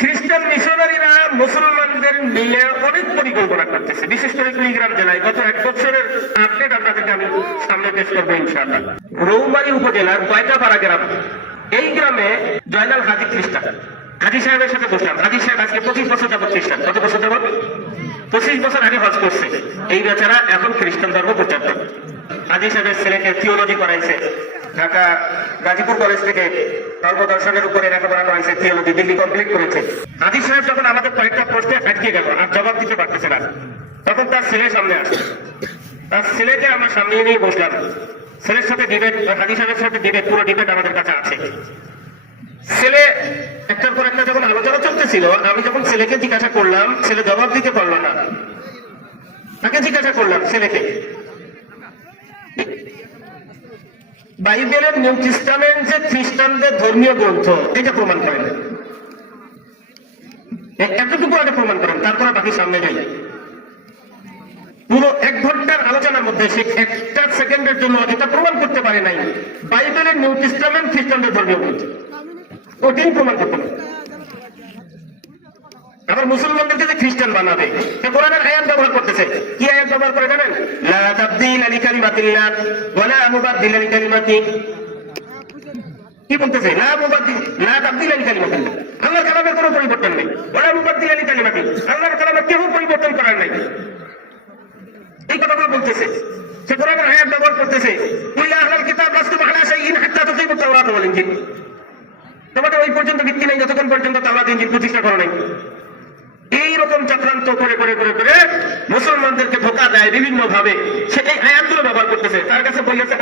খ্রিস্টান মিশনারিরা মুসলমানদের নিয়ে অনেক পরিকল্পনা করতেছে, বিশেষ করে কুড়িগ্রাম জেলায়। গত 1 বছরের আপডেট আপনাদেরকে আমি সামনে পেশ করবো ইনশাআল্লাহ। রৌমারী উপজেলার কয়টাপাড়া গ্রাম, এই গ্রামে জয়নাল হাজি খ্রিস্টান। হাজি সাহেবের সাথে বসলাম। হাজি সাহেব আজকে 25 বছর যাবত খ্রিস্টান। কত বছর যাবত? 25 বছর আগে হজ করছে। এই বেচারা এখন খ্রিস্টান ধর্ম প্রচার করে। হাজি সাহেবের ছেলেকে থিওলজি করাইছে, ঢাকা গাজীপুর কলেজ থেকে ধর্মদর্শনের উপরে লেখাপড়া করাইছে, থিওলজি ডিগ্রি কমপ্লিট করেছে। হাজি সাহেব যখন আমাদের কয়েকটা প্রশ্নে আটকে গেল আর জবাব দিতে পারতেছে না, তখন তার ছেলে সামনে আসে। তার ছেলেকে আমরা সামনে নিয়ে বসলাম। ছেলের সাথে ডিবেট, হাজি সাহেবের সাথে ডিবেট, পুরো ডিবেট আমাদের কাছে আছে। ছেলে একটার পর একটা যখন আলোচনা চলতেছিল, আমি যখন ছেলেকে জিজ্ঞাসা করলাম, ছেলে জবাব দিতে পারলো না। তাকে জিজ্ঞাসা করলাম ছেলেকে, বাইবেলের নিউ টেস্টামেন্ট যে খ্রিস্টানদের ধর্মীয় গ্রন্থ, এটা প্রমাণ করেন, এতটুকু আগে প্রমাণ করেন, তারপরে বাকি সামনে যাই। পুরো 1 ঘন্টার আলোচনার মধ্যে সে 1 সেকেন্ডের জন্য এটা প্রমাণ করতে পারে নাই বাইবেলের নিউ টেস্টামেন্ট খ্রিস্টানদের ধর্মীয় গ্রন্থ, ওটাই প্রমাণ করতে পারে। আবার মুসলমানদেরকে যে খ্রিস্টান বানাবে, সে কোরআনের আয়াত ব্যবহার করতেছে। কি আয়াত ব্যবহার করে জানেন? লা তাবদীলা লিকালিমাতিল্লাহ ওয়া লা মুবাদদিলা লিকালিমাতি। কি বলতেছে? লা তাবদীলা লিকালিমাতিল্লাহ। আল্লাহর কালামের কোনো পরিবর্তন নেই। ওয়া লা মুবাদদিলা লিকালিমাতি, আল্লাহর কালামে কেউ পরিবর্তন করার নাই। এই কথাগুলো বলতেছে। সে কোরআনের আয়াত ব্যবহার করতেছে। কুল ইয়া আহলাল কিতাব লাস্তুম আলা শাইইন হাত্তা তুকিমুত তাওরাত ওয়াল ইনজিল। তোমাদের ওই পর্যন্ত ভিত্তি নেই যতক্ষণ পর্যন্ত তাওরাত ইনজিল প্রতিষ্ঠা করো নাই। এইরকম চক্রান্ত করে করে করে করে মুসলমানদেরকে ধোঁকা দেয় বিভিন্ন ভাবে। সে এই আয়াতগুলো ব্যবহার করতেছে। তার কাছে বলেছে